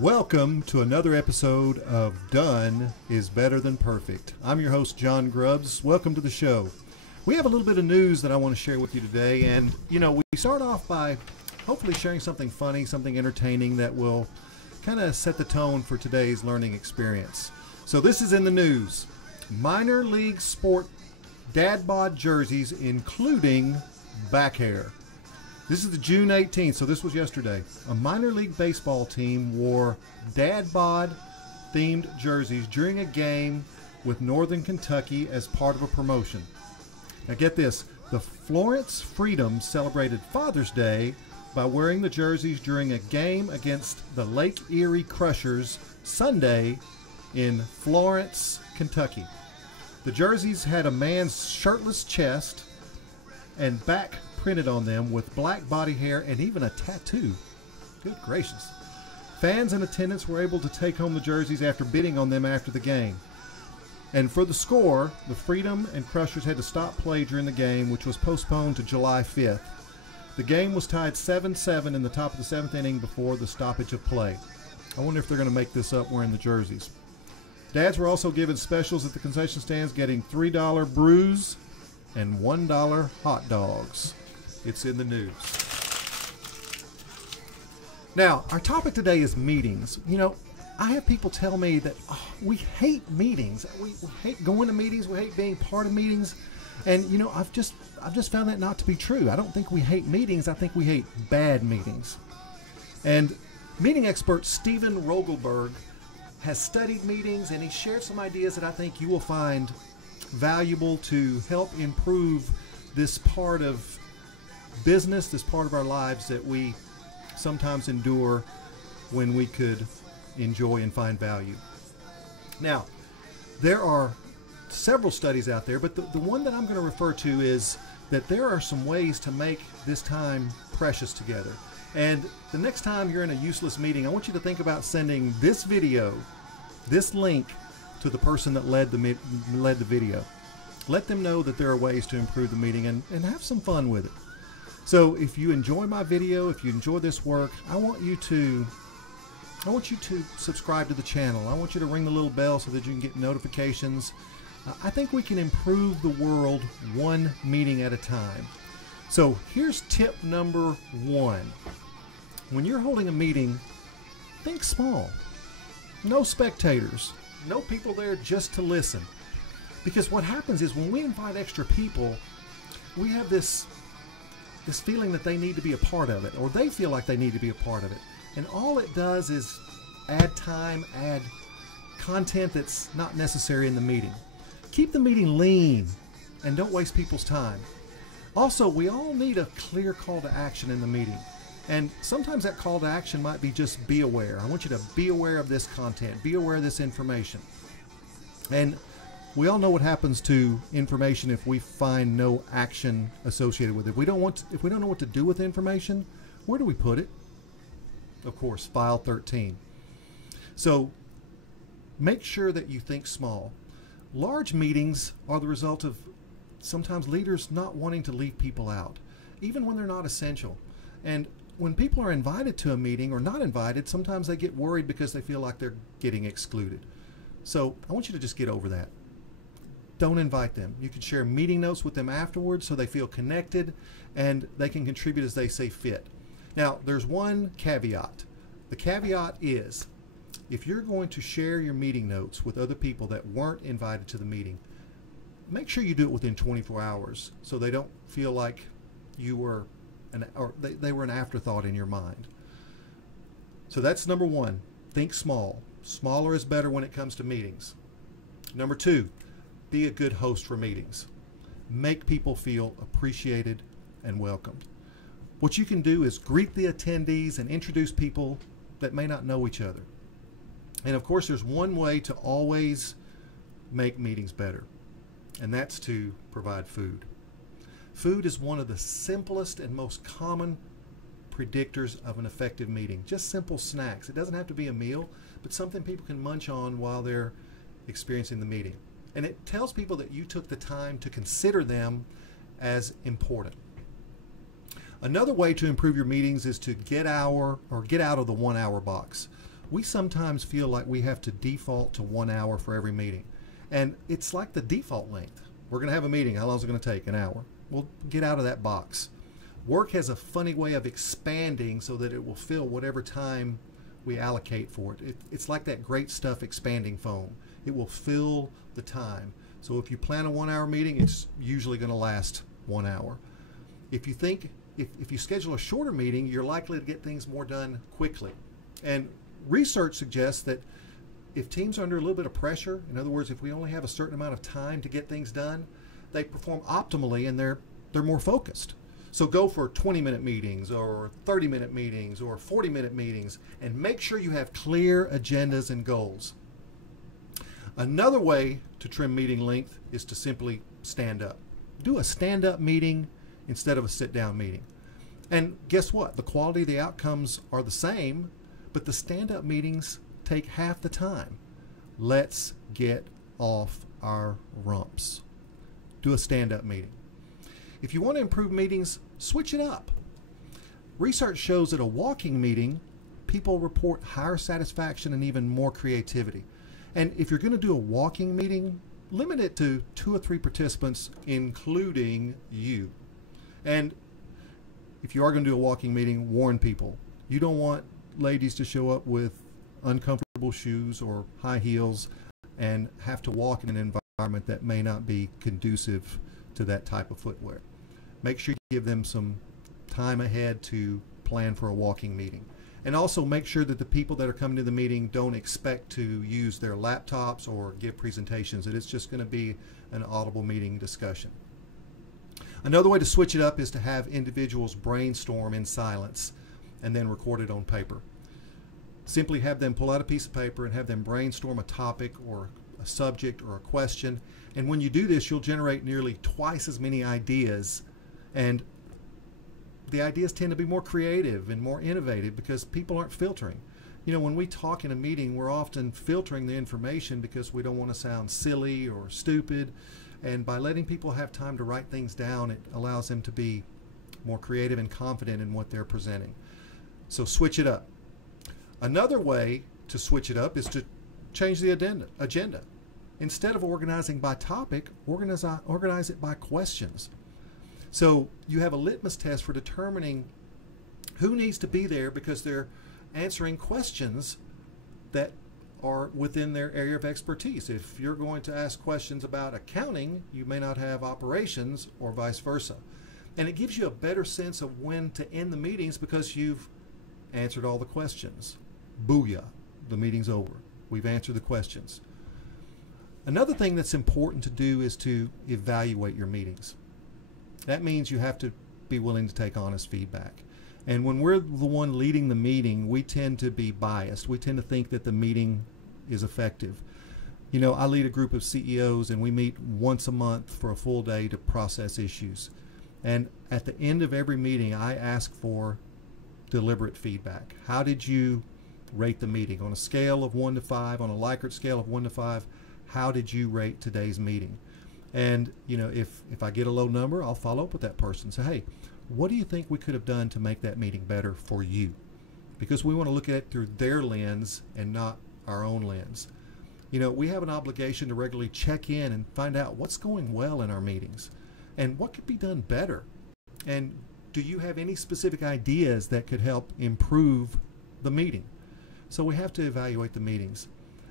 Welcome to another episode of Done is Better Than Perfect. I'm your host, John Grubbs. Welcome to the show. We have a little bit of news that I want to share with you today, and we start off by hopefully sharing something funny, something entertaining that will kind of set the tone for today's learning experience. So this is in the news. Minor league sport dad bod jerseys including back hair. This is the June 18th, so this was yesterday. A minor league baseball team wore dad bod themed jerseys during a game with Northern Kentucky as part of a promotion. Now get this, the Florence Freedom celebrated Father's Day by wearing the jerseys during a game against the Lake Erie Crushers Sunday in Florence, Kentucky. The jerseys had a man's shirtless chest and back printed on them with black body hair and even a tattoo. Good gracious. Fans in attendance were able to take home the jerseys after bidding on them after the game. And for the score, the Freedom and Crushers had to stop play during the game, which was postponed to July 5th. The game was tied 7-7 in the top of the 7th inning before the stoppage of play. I wonder if they're going to make this up wearing the jerseys. Dads were also given specials at the concession stands, getting $3 brews and $1 hot dogs. It's in the news. Now, our topic today is meetings. I have people tell me that we hate meetings. We hate going to meetings. We hate being part of meetings. And I've just found that not to be true. I don't think we hate meetings. I think we hate bad meetings. And meeting expert Steven Rogelberg has studied meetings, and he shared some ideas that I think you will find valuable to help improve this part of business, this part of our lives that we sometimes endure when we could enjoy and find value. Now, there are several studies out there, but the one that I'm going to refer to is that there are some ways to make this time precious together. And the next time you're in a useless meeting, I want you to think about sending this video, this link, to the person that led the video. Let them know that there are ways to improve the meeting and have some fun with it. So if you enjoy my video, if you enjoy this work, I want you to subscribe to the channel. I want you to ring the little bell so that you can get notifications. I think we can improve the world one meeting at a time. So here's tip number 1. When you're holding a meeting, think small. No spectators. No people there just to listen. Because what happens is when we invite extra people, we have this feeling that they need to be a part of it, or they feel like they need to be a part of it. And all it does is add time, add content that's not necessary in the meeting. Keep the meeting lean and don't waste people's time. Also, we all need a clear call to action in the meeting. And sometimes that call to action might be just be aware. I want you to be aware of this content, be aware of this information. And we all know what happens to information if we find no action associated with it. If we don't know what to do with information, where do we put it? Of course, file 13. So make sure that you think small. Large meetings are the result of sometimes leaders not wanting to leave people out, even when they're not essential. And when people are invited to a meeting or not invited, sometimes they get worried because they feel like they're getting excluded. So I want you to just get over that. Don't invite them. You can share meeting notes with them afterwards so they feel connected and they can contribute as they see fit. Now, there's one caveat. The caveat is if you're going to share your meeting notes with other people that weren't invited to the meeting, make sure you do it within 24 hours so they don't feel like you were they were an afterthought in your mind. So that's number 1. Think small. Smaller is better when it comes to meetings. Number 2, be a good host for meetings. Make people feel appreciated and welcomed. What you can do is greet the attendees and introduce people that may not know each other. And of course, there's one way to always make meetings better, and that's to provide food. Food is one of the simplest and most common predictors of an effective meeting. Just simple snacks. It doesn't have to be a meal, but something people can munch on while they're experiencing the meeting. And it tells people that you took the time to consider them as important. Another way to improve your meetings is to get out of the 1 hour box. we sometimes feel like we have to default to 1 hour for every meeting. And it's like the default length. We're going to have a meeting. How long is it going to take? An hour. Well, get out of that box. Work has a funny way of expanding so that it will fill whatever time we allocate for it. It's like that great stuff expanding foam. It will fill the time. So if you plan a 1 hour meeting, it's usually going to last 1 hour. If you think, if you schedule a shorter meeting, you're likely to get things more done quickly. And research suggests that if teams are under a little bit of pressure, in other words, if we only have a certain amount of time to get things done, they perform optimally and they're more focused. So go for 20-minute meetings or 30-minute meetings or 40-minute meetings, and make sure you have clear agendas and goals. Another way to trim meeting length is to simply stand up. Do a stand-up meeting instead of a sit-down meeting. And guess what? The quality of the outcomes are the same, but the stand-up meetings take half the time. Let's get off our rumps. Do a stand-up meeting. If you want to improve meetings, switch it up. Research shows that a walking meeting, people report higher satisfaction and even more creativity. And if you're going to do a walking meeting, limit it to 2 or 3 participants, including you. And if you are going to do a walking meeting, warn people. You don't want ladies to show up with uncomfortable shoes or high heels and have to walk in an environment that may not be conducive to that type of footwear. Make sure you give them some time ahead to plan for a walking meeting. And also make sure that the people that are coming to the meeting don't expect to use their laptops or give presentations, that it's just going to be an audible meeting discussion. Another way to switch it up is to have individuals brainstorm in silence and then record it on paper. Simply have them pull out a piece of paper and have them brainstorm a topic or a subject or a question. And when you do this, you'll generate nearly twice as many ideas, and the ideas tend to be more creative and more innovative because people aren't filtering. You know, when we talk in a meeting, we're often filtering the information because we don't want to sound silly or stupid. And by letting people have time to write things down, it allows them to be more creative and confident in what they're presenting. So switch it up. Another way to switch it up is to change the agenda. Instead of organizing by topic, organize it by questions. So you have a litmus test for determining who needs to be there because they're answering questions that are within their area of expertise. If you're going to ask questions about accounting, you may not have operations, or vice versa. And it gives you a better sense of when to end the meetings because you've answered all the questions. Booyah, the meeting's over. We've answered the questions. Another thing that's important to do is to evaluate your meetings. That means you have to be willing to take honest feedback. And when we're the one leading the meeting, we tend to be biased. We tend to think that the meeting is effective. You know, I lead a group of CEOs and we meet once a month for a full day to process issues. And at the end of every meeting, I ask for deliberate feedback. How did you rate the meeting? On a scale of 1 to 5, on a Likert scale of 1 to 5, how did you rate today's meeting? And, you know, if I get a low number, I'll follow up with that person and say, hey, what do you think we could have done to make that meeting better for you? Because we want to look at it through their lens and not our own lens. You know, we have an obligation to regularly check in and find out what's going well in our meetings and what could be done better. And do you have any specific ideas that could help improve the meeting? So we have to evaluate the meetings.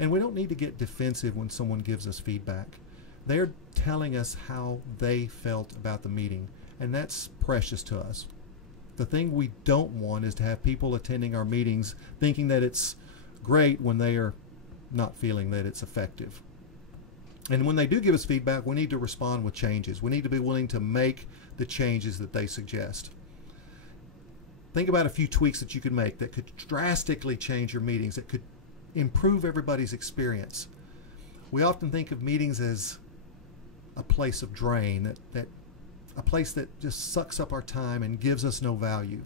And we don't need to get defensive when someone gives us feedback. They're telling us how they felt about the meeting, and that's precious to us. The thing we don't want is to have people attending our meetings thinking that it's great when they are not feeling that it's effective. And when they do give us feedback, we need to respond with changes. We need to be willing to make the changes that they suggest. Think about a few tweaks that you could make that could drastically change your meetings, that could improve everybody's experience. We often think of meetings as a place of drain, a place that just sucks up our time and gives us no value.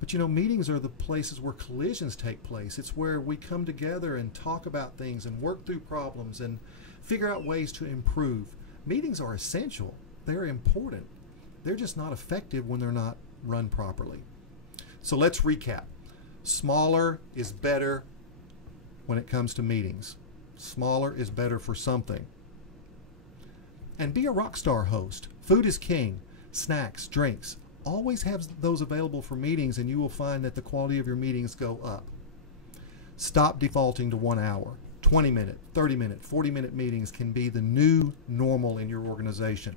But you know, meetings are the places where collisions take place. It's where we come together and talk about things and work through problems and figure out ways to improve. Meetings are essential. They're important. They're just not effective when they're not run properly. So let's recap. Smaller is better when it comes to meetings. Smaller is better for something. And be a rock star host. Food is king. Snacks, drinks. Always have those available for meetings, and you will find that the quality of your meetings go up. Stop defaulting to 1 hour. 20-minute, 30-minute, 40-minute meetings can be the new normal in your organization.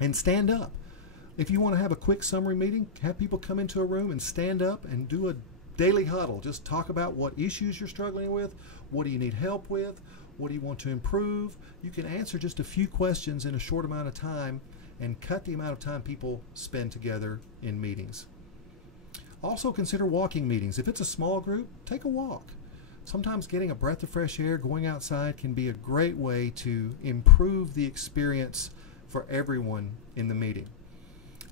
And stand up. If you want to have a quick summary meeting, have people come into a room and stand up and do a daily huddle. Just talk about what issues you're struggling with, what do you need help with, what do you want to improve. You can answer just a few questions in a short amount of time and cut the amount of time people spend together in meetings. Also consider walking meetings. If it's a small group, take a walk. Sometimes getting a breath of fresh air, going outside, can be a great way to improve the experience for everyone in the meeting.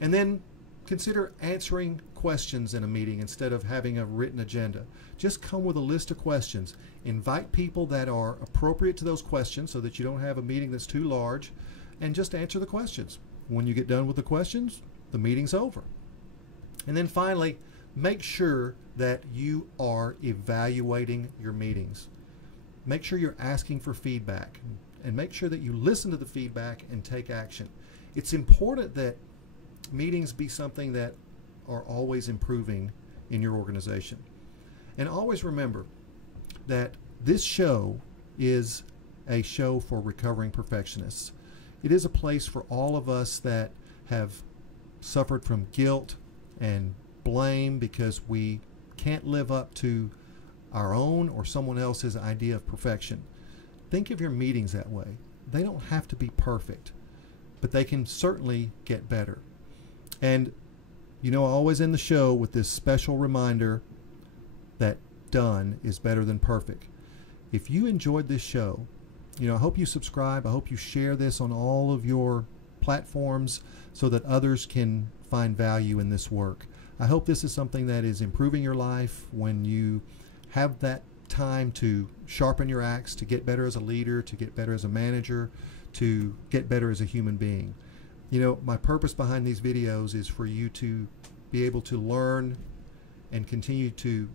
And then consider answering questions in a meeting instead of having a written agenda. Just come with a list of questions. Invite people that are appropriate to those questions so that you don't have a meeting that's too large, and just answer the questions. When you get done with the questions, the meeting's over. And then finally, make sure that you are evaluating your meetings. Make sure you're asking for feedback, and make sure that you listen to the feedback and take action. It's important that meetings be something that are always improving in your organization. And always remember that this show is a show for recovering perfectionists. It is a place for all of us that have suffered from guilt and blame because we can't live up to our own or someone else's idea of perfection. Think of your meetings that way. They don't have to be perfect, but they can certainly get better. And you know, I always end the show with this special reminder that done is better than perfect. If you enjoyed this show, you know, I hope you subscribe. I hope you share this on all of your platforms so that others can find value in this work. I hope this is something that is improving your life when you have that time to sharpen your axe, to get better as a leader, to get better as a manager, to get better as a human being. You know, my purpose behind these videos is for you to be able to learn and continue to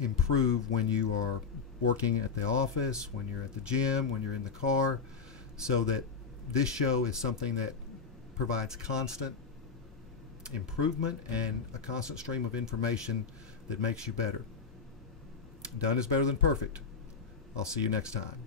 improve when you are working at the office, when you're at the gym, when you're in the car, so that this show is something that provides constant improvement and a constant stream of information that makes you better. Done is better than perfect. I'll see you next time.